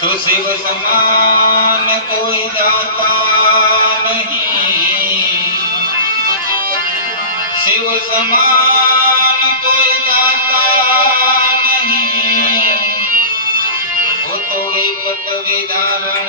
तो शिव समान कोई दाता नहीं। शिव समान कोई दाता नहीं। वो तो विपत विदारण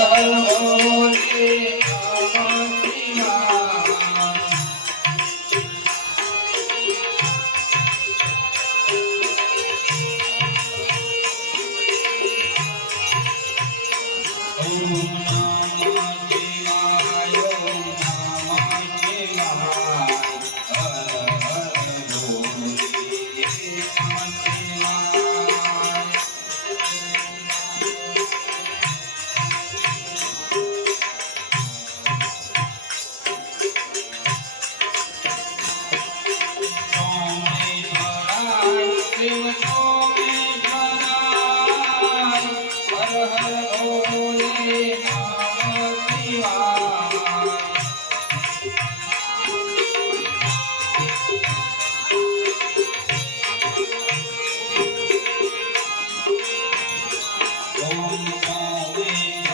Oh, Hare